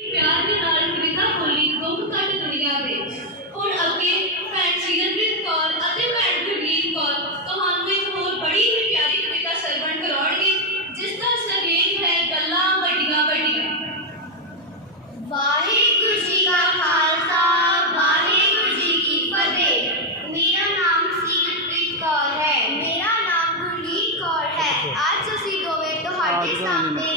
प्यार के नाल विदा होली गुम कर दुनिया दे ਹੁਣ ਅੱਗੇ ਭੈਣ ਸਿਰਨਪ੍ਰੀਤ ਕੌਰ ਅਤੇ ਭੈਣ ਗੁਰਲੀਨ ਕੌਰ ਤੁਹਾਨੂੰ ਇੱਕ ਹੋਰ ਬੜੀ ਹੀ ਪਿਆਰੀ ਕਵਿਤਾ ਸਰਵਣ ਕਰਾਉਣਗੇ ਜਿਸ ਦਾ ਸਰੇਖ ਹੈ ਗੱਲਾਂ ਵੱਡੀਆਂ ਵੱਡੀਆਂ ਵਾਹਿਗੁਰੂ ਜੀ ਕਾ ਖਾਲਸਾ ਵਾਹਿਗੁਰੂ ਜੀ ਕੀ ਫਤਿਹ ਮੇਰਾ ਨਾਮ ਸਿਰਨਪ੍ਰੀਤ ਕੌਰ ਹੈ ਮੇਰਾ ਨਾਮ ਗੁਰਲੀਨ ਕੌਰ ਹੈ ਅੱਜ ਅਸੀਂ ਦੋਵੇਂ ਤੁਹਾਡੇ ਸਾਹਮਣੇ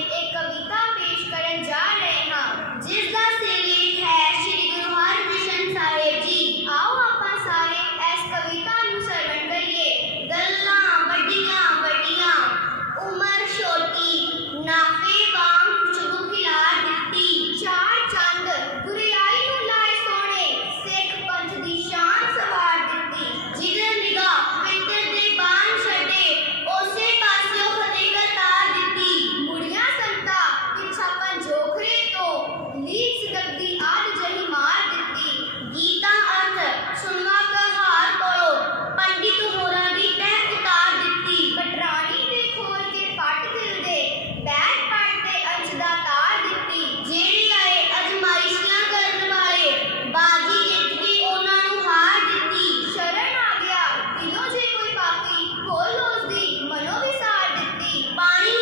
पानी